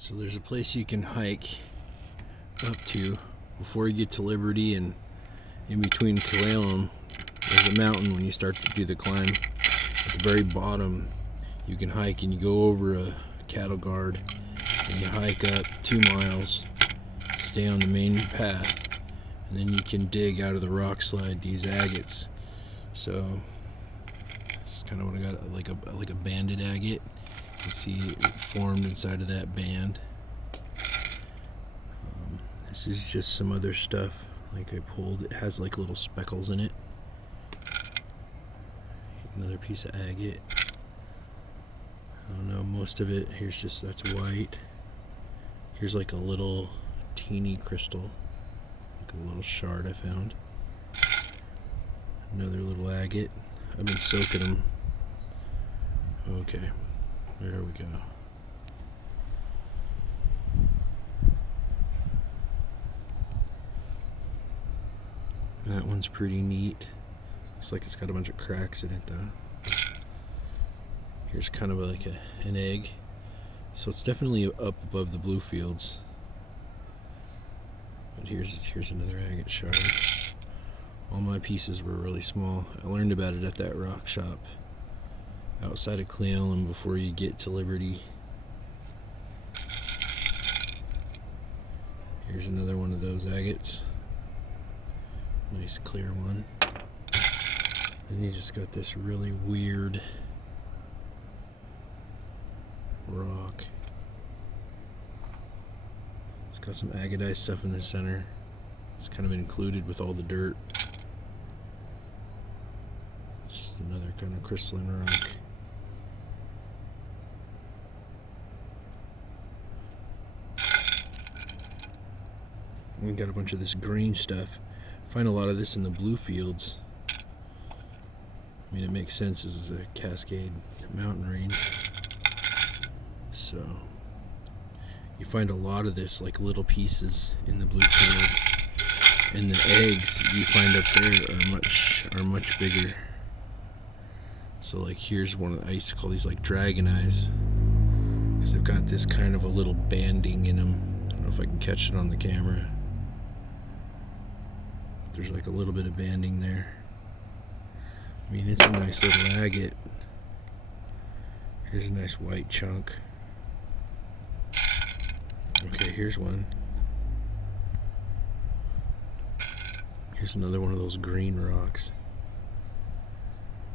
So there's a place you can hike up to before you get to Liberty, and in between Tulalip there's a mountain. When you start to do the climb, at the very bottom you can hike and you go over a cattle guard and you hike up 2 miles, stay on the main path, and then you can dig out of the rock slide these agates. So it's kind of what I got, like a banded agate. You can see it formed inside of that band. This is just some other stuff like I pulled. It has like little speckles in it. Another piece of agate. I don't know, most of it here's just, that's white. Here's like a little teeny crystal, like a little shard I found. Another little agate. I've been soaking them. Okay, there we go. That one's pretty neat. Looks like it's got a bunch of cracks in it though. Here's kind of like an egg. So it's definitely up above the blue fields. But here's another agate shard. All my pieces were really small. I learned about it at that rock shop outside of Tulalip before you get to Liberty. Here's another one of those agates. Nice clear one. And you just got this really weird rock. It's got some agatite stuff in the center. It's kind of included with all the dirt. Just another kind of crystalline rock. And we got a bunch of this green stuff. Find a lot of this in the blue fields. I mean, it makes sense. This is a Cascade mountain range. So you find a lot of this, like little pieces in the blue field, and the eggs you find up there are much bigger. So like here's one. I used to call these like dragon eyes because they've got this kind of a little banding in them. I don't know if I can catch it on the camera. There's like a little bit of banding there. I mean, it's a nice little agate. Here's a nice white chunk. Okay, here's one. Here's another one of those green rocks.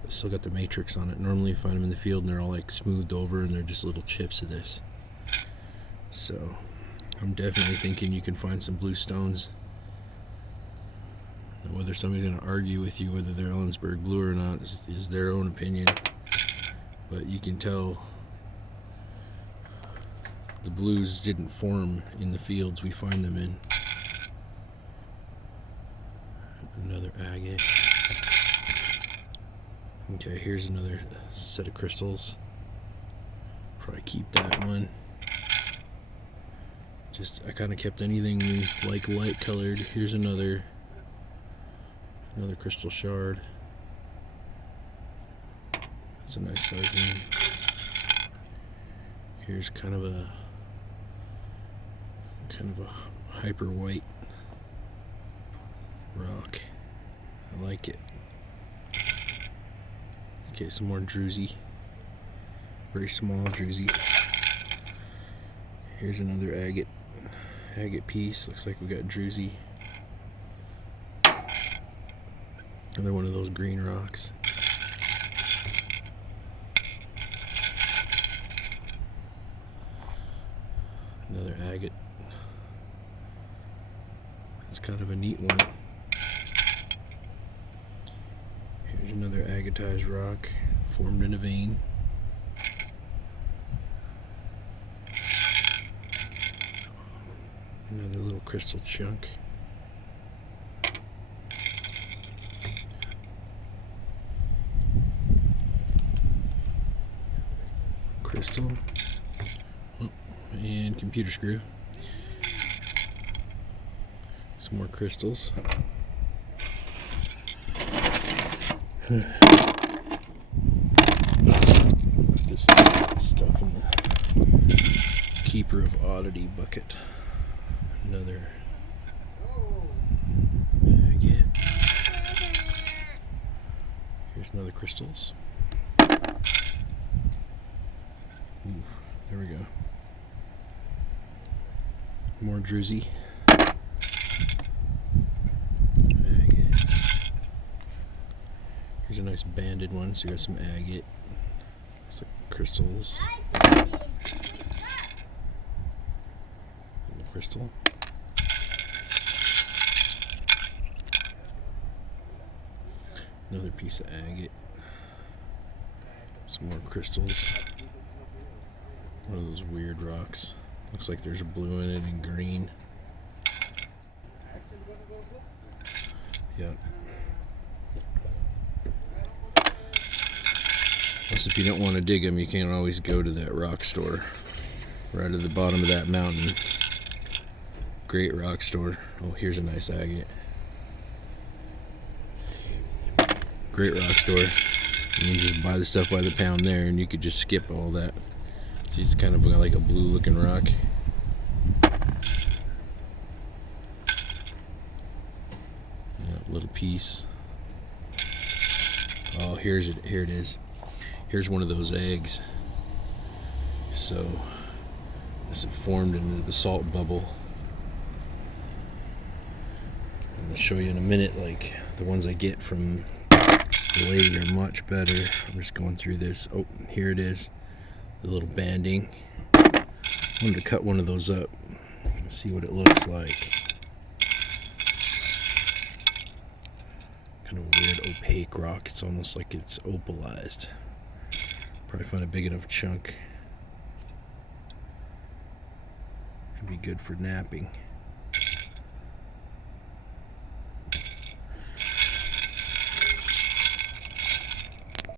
It's still got the matrix on it. Normally you find them in the field and they're all like smoothed over and they're just little chips of this. So I'm definitely thinking you can find some blue stones. Now, whether somebody's going to argue with you whether they're Ellensburg blue or not is their own opinion. But you can tell the blues didn't form in the fields we find them in. Another agate. Okay, here's another set of crystals. Probably keep that one. Just, I kind of kept anything like light colored. Here's another crystal shard. That's a nice size one. Here's kind of a hyper white rock. I like it. Okay, some more druzy. Very small druzy. Here's another agate piece. Looks like we got druzy. Another one of those green rocks. Another agate. It's kind of a neat one. Here's another agatized rock formed in a vein. Another little crystal chunk. Crystal. Oh, and computer screw. Some more crystals. Put this stuff in there. Keeper of Oddity bucket. Another agate. Here's another crystals. Ooh, there we go. More druzy. Agate. Here's a nice banded one, so you got some agate. Looks like crystals. Crystal. Another piece of agate. Some more crystals. One of those weird rocks. Looks like there's blue in it and green. Yep. Plus, if you don't want to dig them, you can always go to that rock store right at the bottom of that mountain. Great rock store. Oh, here's a nice agate. Great rock store. You can just buy the stuff by the pound there, and you could just skip all that. See, it's kind of like a blue-looking rock. Yeah, little piece. Oh, here it is. Here's one of those eggs. So this is formed in a basalt bubble. I'm gonna show you in a minute. Like the ones I get from the lady are much better. I'm just going through this. Oh, here it is. The little banding. I wanted to cut one of those up and see what it looks like. Kind of weird opaque rock. It's almost like it's opalized. Probably find a big enough chunk. It'd be good for napping.